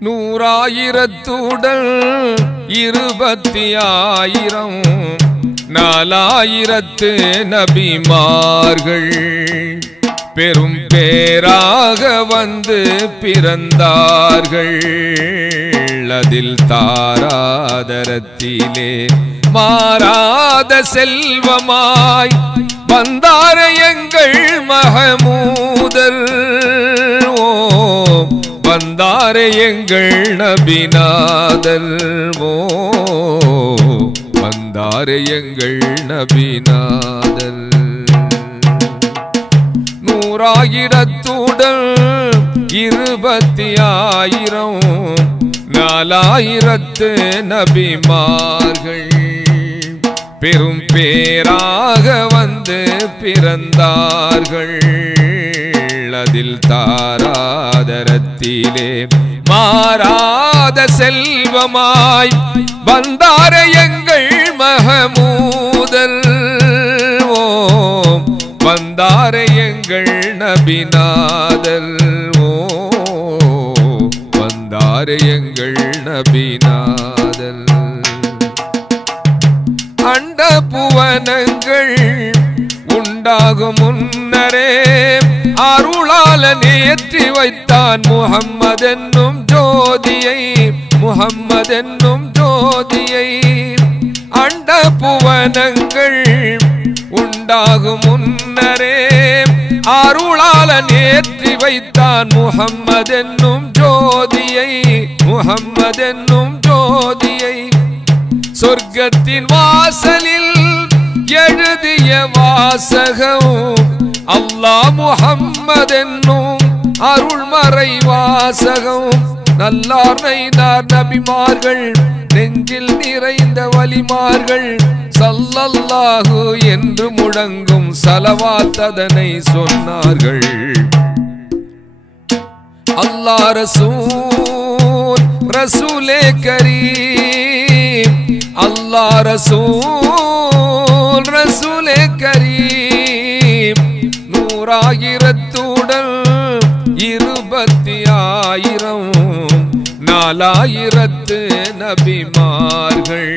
நூறாயிரத்துடன் 20,000 4,000 நபிமார்கள் பெரும் பேராக வந்து பிறந்தார்கள். அதில் தாராதரத்திலே மாறாத செல்வமாய் வந்தார எங்கள் மஹமூதர். ஓ வந்தார எங்கள் நபிநாதர். ஓ வந்தார எங்கள் நபிநாதர். 100,000 20,000 4,000 நபிமார்கள் பெரும் பேராக வந்து பிறந்தார்கள். அதில் தாராதரத்திலே மாறாத செல்வமாய் வந்தார எங்கள் மஹமூதர். ஓ வந்தார எங்கள் நபிநாதர். ஓ வந்தார எங்கள் நபிநாதர். அண்ட புவனங்கள் உண்டாகும் முன்னரே அருளால நேற்றி வைத்தான் முஹம்மது என்னும் ஜோதியை. முஹம்மது என்னும் ஜோதியை அண்ட புவனங்கள் உண்டாகும் முன்னரே அருளால நேற்றி வைத்தான் முஹம்மது என்னும் ஜோதியை. முஹம்மது என்னும் ஜோதியை சொர்க்கத்தின் வாசலில் எழுதிய வாசகம் அல்லாஹ் முஹம்மது என்னும் அருள்மறை வாசகம். நல்லார் நைனார் நபிமார்கள் நெஞ்சில் நிறைந்த வலிமார்கள் ஸல்லல்லாஹு என்று முழங்கும் ஸலவாத் அதனை சொன்னார்கள். அல்லாஹ் ரசூல் ரசூலே கரீம். அல்லாஹ் ரசூல் ரசூலே கரீம். 100,000 20,000 4,000 நபிமார்கள்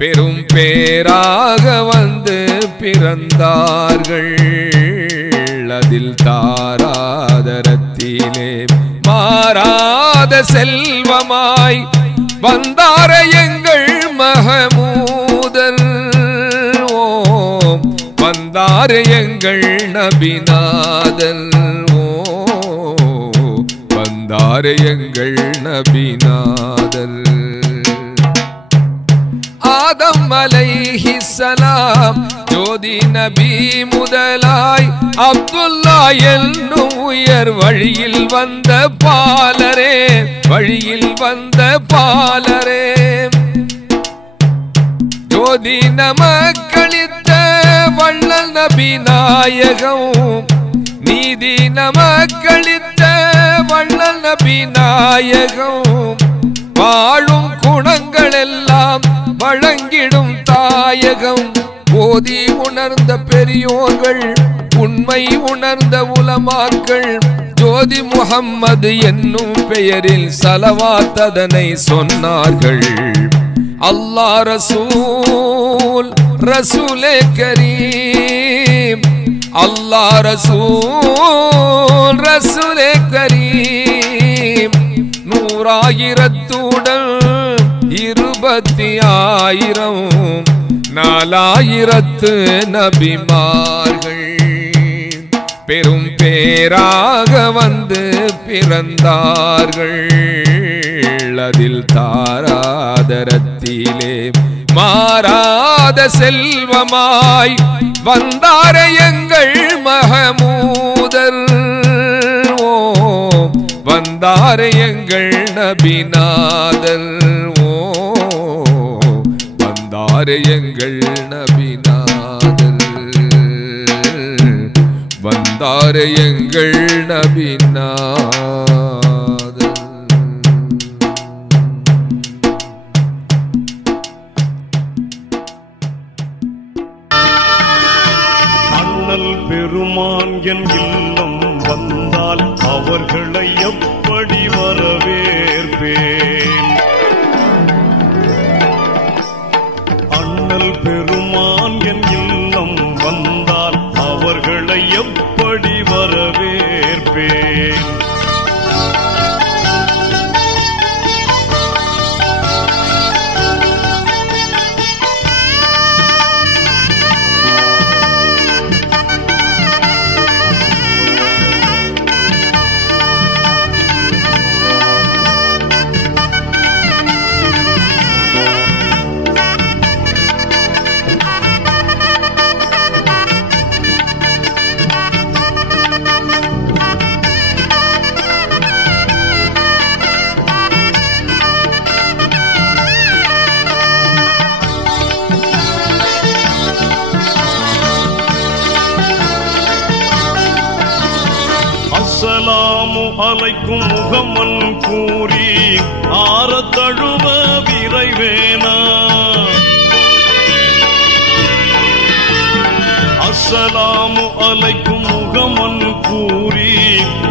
பெரும் பேராக வந்து பிறந்தார்கள். அதில் தாராதரத்திலே மாறாத செல்வமாய் வந்தார எங்கள் மஹமூதர். ஓ வந்தார எங்கள் நபிநாதர். ஓ வந்தார எங்கள் நபிநாதர். ஆதம் அலைஹிஸ்ஸலாம் ஜோதி நபி முதலாய் அப்துல்லா என்னும் உயர் வழியில் வந்த பாலரே. வழியில் வந்த பாலரே ஜோதி நமக்களித்த வள்ளல் நபி நாயகம். நீதி நமக்களித்த வள்ளல் நபி நாயகம். வாழும் குணங்கள் எல்லாம் வழங்கிடும் தாயகம். ஓதி உணர்ந்த பெரியோர்கள் உண்மை உணர்ந்த உலமாக்கள் ஜோதி முஹம்மது என்னும் பெயரில் ஸலவாத் அதனை சொன்னார்கள். அல்லாஹ் ரசூல் ரசூலே கரீம். அல்லாஹ் ரசூல் ரசூலே கரீம். 100,000 20,000 4,000 நபிமார்கள் பெரும் பேராக வந்து பிறந்தார்கள். அதில் தாராதரத்திலே மாறாத செல்வமாய் வந்தார எங்கள் மஹமூதர். ஓ வந்தார எங்கள் நபிநாதர். ஓ வந்தார எங்கள் நபிநாதர். வந்தார எங்கள் நபிநாதர். அண்ணல் பெருமான் என் இல்லம் வந்தால் அவர்களை எப்படி வரவே வரவேற்பேன். அண்ணல் பெருமான் என் இல்லம் வந்தால் அவர்களை எப்படி வரவேற்பேன். அஸ்ஸலாமு அலைக்கும் முகமன் கூறி ஆறத் தழுவ விரைவேனா. அஸ்ஸலாமு அலைக்கும் முகமன் கூறி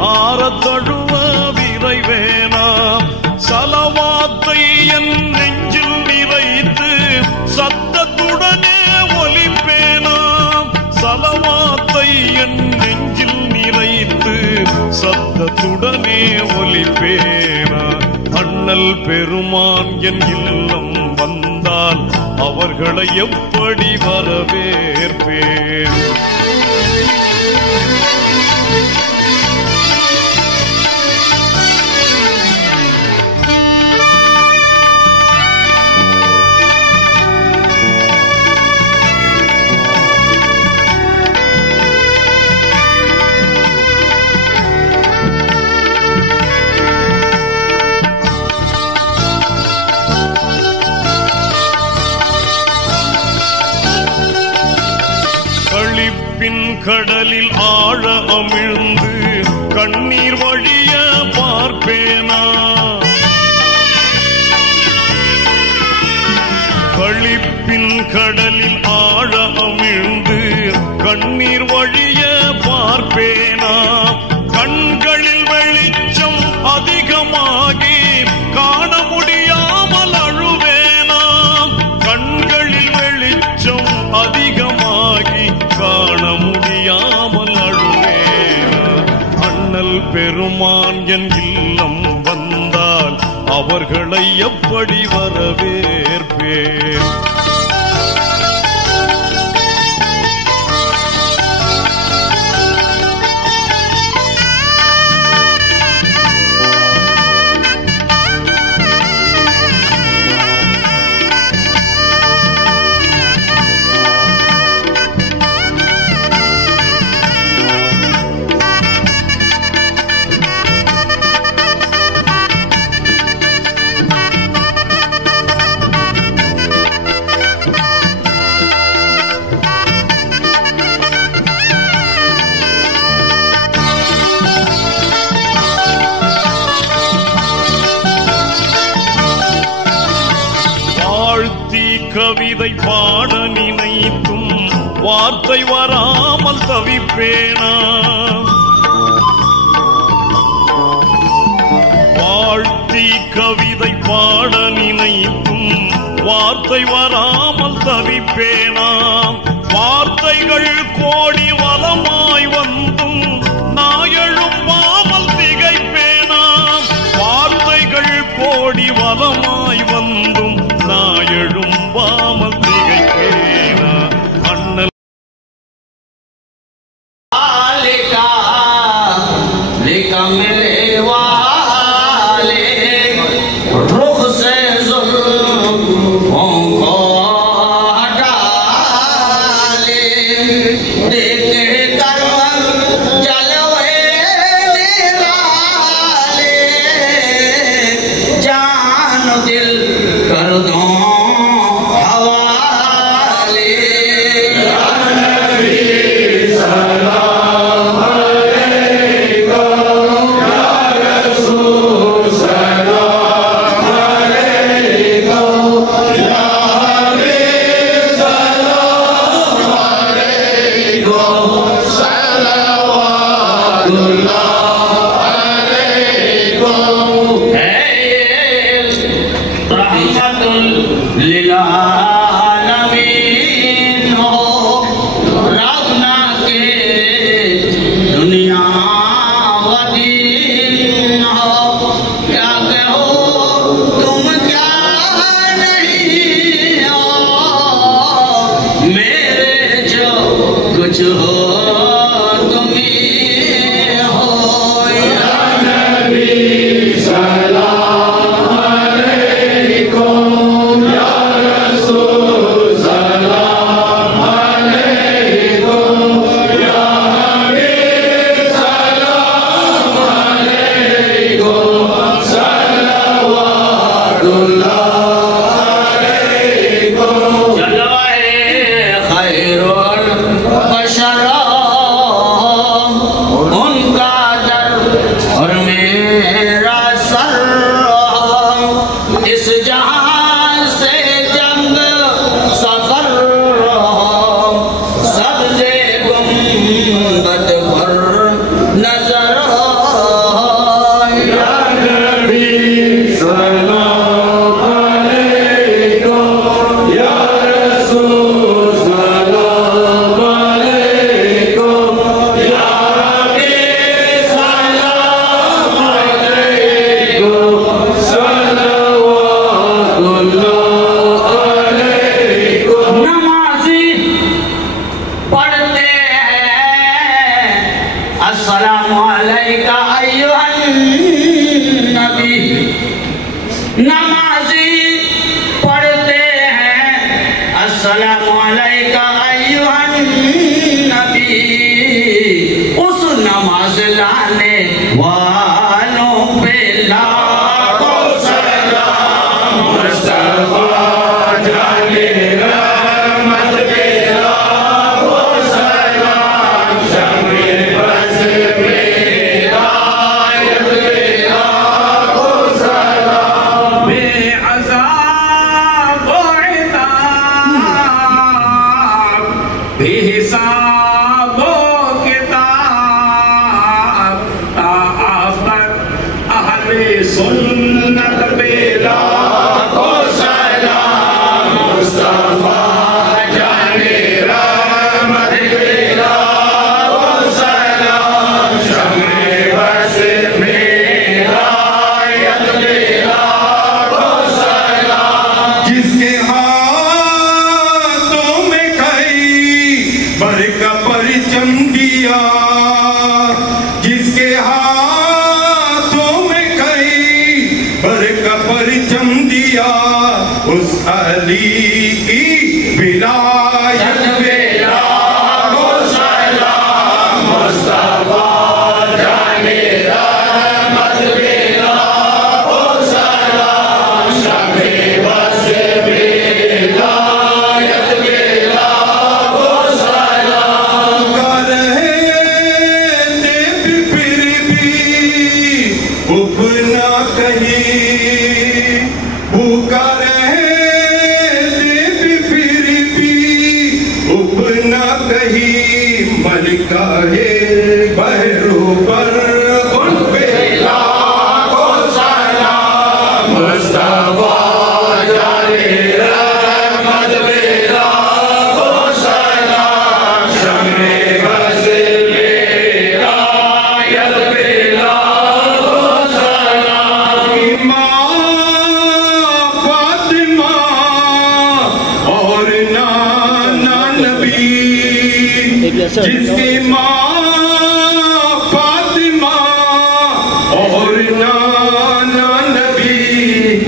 ஆறத் தழுவ விரைவேனா. சலவாத்தை என் நெஞ்சில் நிறைத்து சத்தத்துடனே ஒலிப்பேனா. சலவாத்தை என் நெஞ்சில் நிறைத்து சத்தத்துடனே ஒலிப்பேனா. அண்ணல் பெருமான் என் இல்லம் வந்தால் அவர்களை எப்படி வரவேற்பேன். கடலில் ஆழ அமிழ்ந்து கண்ணீர் வழிய பார்ப்பேனா. களிப்பின் கடலில் ஆழ அமிழ்ந்து கண்ணீர் வழிய பார்ப்பேனா. கண்களில் வெளிச்சம் அதிகமாகி காண முடியாமல் அழுவேனா. கண்களில் வெளிச்சம் அதிகமாகி காண முடியாமல் அழுவேனா. அண்ணல் பெருமான் என் இல்லம் வந்தால் அவர்களை எப்படி வரவேற்பேன். கவிதை பாட நினைத்தும் வார்த்தை வராமல் தவிப்பேனா. வாழ்த்தி கவிதை பாட நினைத்தும் வார்த்தை வராமல் தவிப்பேனா. வார்த்தைகள் கோடி வலமாய் வந்தும் நாயழும்பாமல் திகைப்பேனா. வார்த்தைகள் கோடி வலமாய் வந்தும் நாயழும்பாமல் திகைப்பேனா. அண்ணல் Salam alaikum, ya मेरा सर इस जहां से जंग सफर सब्जे गुंबद पर नजर या नबी सलाम अलैकुम या रसूल सलाम अलैकुम या रबी सलाम अलैकुम सल्लल्लाहु अलैकुम। नमाज़ी पढ़ते हैं अस्सलामु अलैका अय्युहन नबी। नमाज़ी पढ़ते हैं अस्सलामु अलैका अय्युहन नबी। उस नमाज लाने वालों पे लाखों सलाम मुस्तफा जाने रहमत पे लाखों सलाम शम्मे बस पे हिदायत पे लाखों सलाम बेअज़ाब व इताब बेहिसाब व किताब ताआफत अहले सुन्नत पे लाखों सलाम मुस्तफा जाने रहमत पे लाखों सलाम शम्मे बस पे हिदायत पे लाखों सलाम। जिसके हाथों में कई बर का परचम दिया, जिसके हाथों में कई बर का परचम दिया, उस अली की विलायत पे लाखों सलाम मुस्तफा जाने रहमत पे लाखों सलाम शम्मे बस पे हिदायत पे लाखों सलाम। गा रहे थे फिर भी उफ ना कहीं, भूखा रहे थे फिर भी उफ ना कहीं, मलिका है बहरू पर उन पे लाखों सलाम मुस्तफा जाने रहमत पे लाखों सलाम शम्मे बस पे हिदायत पे लाखों सलाम। माँ फातिमा और नाना नबी, जिसकी माँ फातिमा और नाना नबी,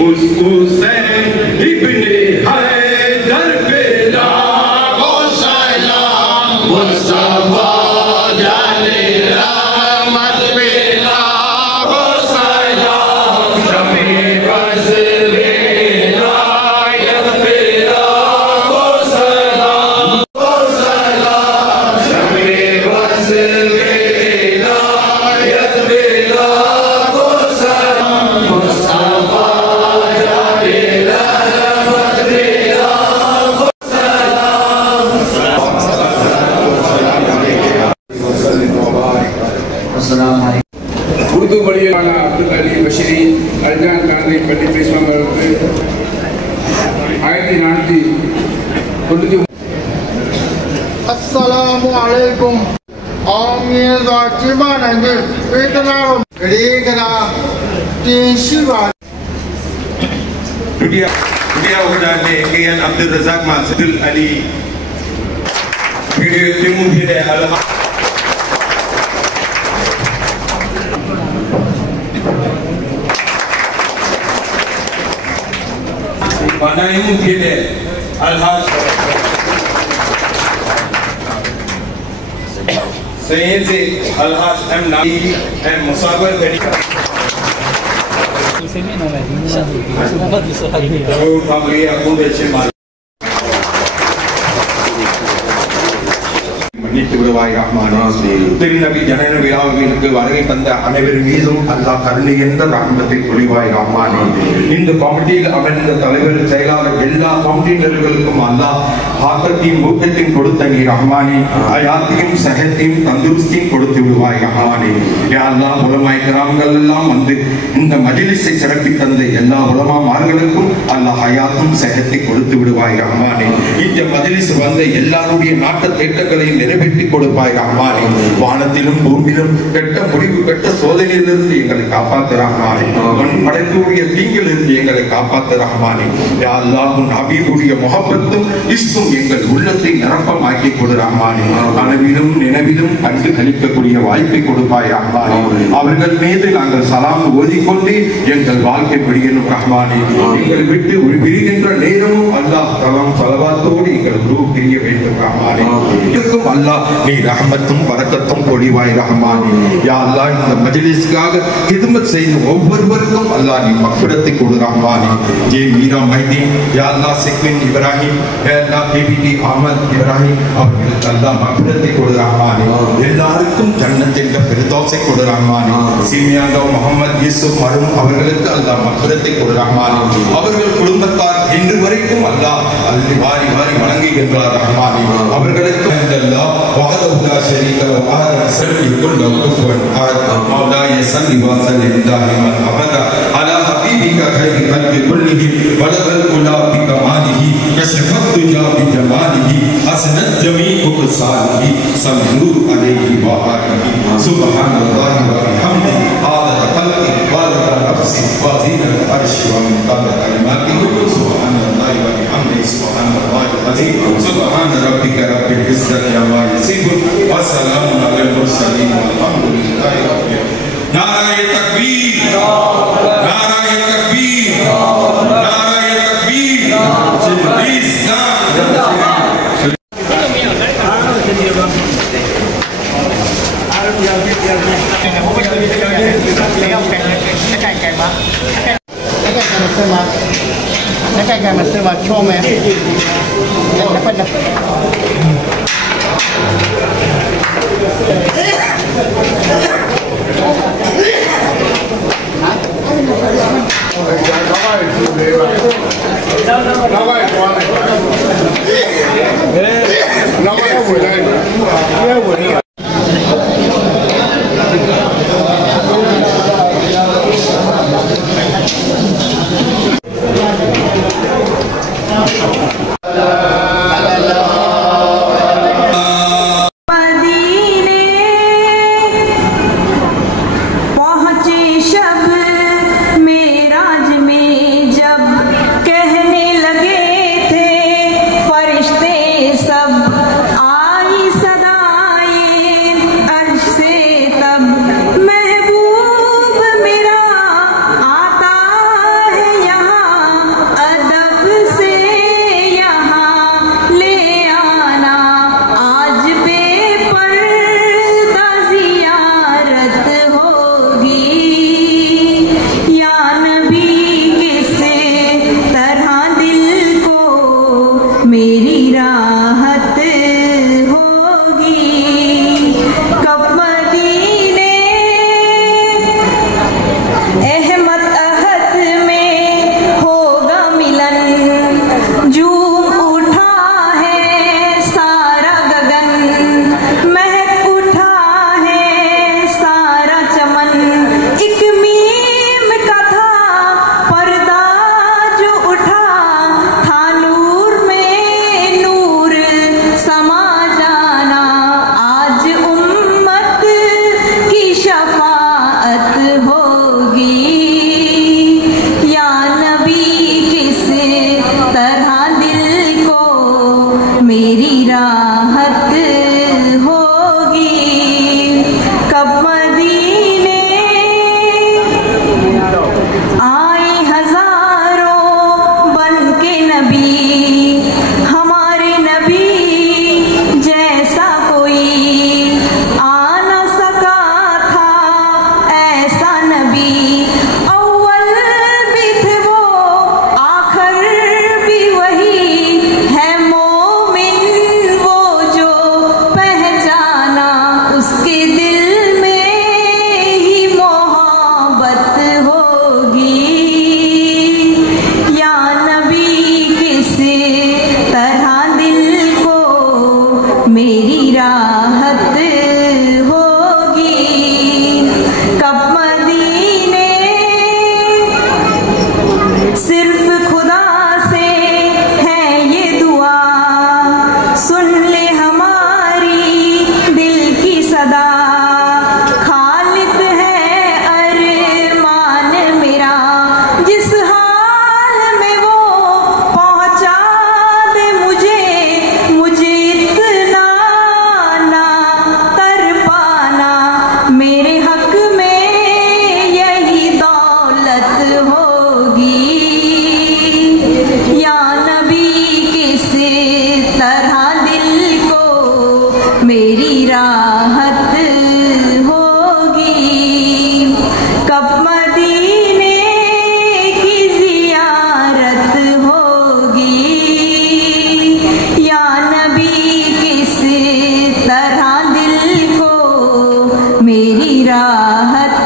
उस हुसैन इब्ने हैदर पे लाखों सलाम मुस्तफा जाने रहमत पे लाखों सलाम शम्मे बस पे हिदायत पे लाखों सलाम शम्मे बस पे हिदायत पे लाखों सलाम मुस्तफा जाने रहमत पे लाखों उर्दू बड़ी वाला अब्दुल अली बशीरी अरजान गांधी पल्ली पेशवा आयती नाटी उर्दू। अस्सलामु अलैकुम आमीर वाचिबानगे इतना रेगना तीनशिवा दुनिया उड़ाने के एन अब्दुल रज़ाक मासिदुल अली वीडियो तिमु भी दे अलमा बनाइमु भी दे अलहाज सैयद से अलहाज एम नाई एम मुसावर गड़ी Menit விடுவாய் ரஹ்மானே. திருநபி ஜனன விழாவிற்கு வருகை தந்த அனைவர் மீதும் அல்லாஹ் கருணை என்ற ரஹ்மத்தை பொழிவாய் ரஹ்மானே. இந்த கமிட்டியில் அமர்ந்த தலைவர் செயலாளர் எல்லா கமிட்டினர்களுக்கும் அல்லாஹ் ஆக்கத்தையும் ஊக்கத்தையும் கொடுத்த நீ ரஹ்மானே. ஆயாத்தையும் சஹத்தையும் தந்துருஸ்தியும் கொடுத்து விடுவாய் ரஹ்மானே. யா அல்லாஹ் உலமாய் கிராமங்கள் எல்லாம் வந்து இந்த மஜ்லிஸை சிறப்பி தந்த எல்லா உலமாமார்களுக்கும் அல்லாஹ் ஹயாத்தும் சஹத்தை கொடுத்து விடுவாய் ரஹ்மானே. இந்த மஜ்லிஸ் வந்த எல்லாருடைய நாட்ட தேட்டங்களையும் நிறைவேற்றி கொடுப்பாய் ரஹ்மானே. வானத்திலும் பூமியிலும் கெட்ட முடிவு கெட்ட சோதனையிலிருந்து எங்களை காப்பாற்று ரஹ்மானே. படைப்புடைய தீங்கிலிருந்து எங்களை காப்பாற்று ரஹ்மானே. யா அல்லாஹ் உன் ஹபீபுடைய முஹப்பத்தும் இஸ்ஸும் எங்கள் உள்ளத்தை நிரப்பமாக்கி கொடு ரஹ்மானே. கனவிலும் நினைவிலும் கண்டு கழிக்கக்கூடிய வாய்ப்பை கொடுப்பாய் ரஹ்மானே. அவர்கள் மீது நாங்கள் சலாம் ஓதிக்கொண்டு எங்கள் வாழ்க்கை பிடிக்கணும் ரஹ்மானே. எங்கள் விட்டு பிரிகின்ற நேரமும் அல்லாஹ் தலாம் சலவாத்தோடு எங்கள் குரு பிரிய வேண்டும் ரஹ்மானே. இதுக்கும் அல்லாஹ் நீ ரஹ்மத்தும் பரக்கத்தும் பொழிவாய் ரஹ்மானே. யா அல்லாஹ் இந்த மஜ்லிஸ்க்காக ஹிதமத் செய்த ஒவ்வொருவருக்கும் அல்லாஹ் நீ மக்ஃபிரத்தை கொடு ரஹ்மானே. ஜே மீரா மைதீன் யா அல்லாஹ் சிக்வின் இப்ராஹிம் யா அல்லாஹ் கேபிடி அஹ்மத் இப்ராஹிம் அவர்களுக்கு அல்லாஹ் மக்ஃபிரத்தை கொடு ரஹ்மானே. எல்லாருக்கும் ஜன்னத்தின் ஃபிர்தௌஸை கொடு ரஹ்மானே. சீமியாண்டோ முஹம்மத் யூசுப் மரும் அவர்களுக்கு அல்லாஹ் மக்ஃபிரத்தை கொடு ரஹ்மானே. அவர்கள் குடும்பத்தார் இன்று வரைக்கும் அல்லாஹ் அள்ளி வாரி வாரி வணங்குகின்றார் ரஹ்மானே. அவர்களுக்கு அல்லாஹ் வஹதஹு லா ஷரீக லஹு வஹத ஸல்லி குல்லு குஃபுவன் அஹத் மௌலாய ஸல்லி வ ஸல்லிம் தாயிமன் அபதா அலா ஹபீபிக கைரி கல்பி குல்லிஹி வலகல் உலா பி கமாலிஹி கஷஃபத் துஜா பி ஜமாலிஹி ஹஸனத் ஜமீஉ ஸாலிஹி ஸல்லு அலைஹி வ ஆலிஹி சுப்ஹானல்லாஹி வ பிஹம்திஹி ஆதத கல்பி வலத நஃப்ஸி வ ஸீனத் அர்ஷி வ மின் கல்பி கலிமாத்திஹி சுப்ஹானல்லாஹி வ பிஹம்திஹி சுப்ஹானல்லாஹி அஸீம் சுப்ஹான ரப்பிக ரப்பில் இஸ்ஸத்தி அம்மா யசிஃபூன் வ ஸலாமுன் அலல் முர்ஸலீன் வல்ஹம்துலில்லாஹி ரப்பில் ஆலமீன். நாராய தக்பீர், நாராய தக்பீர், நாராய தக்பீர். तेरी राहत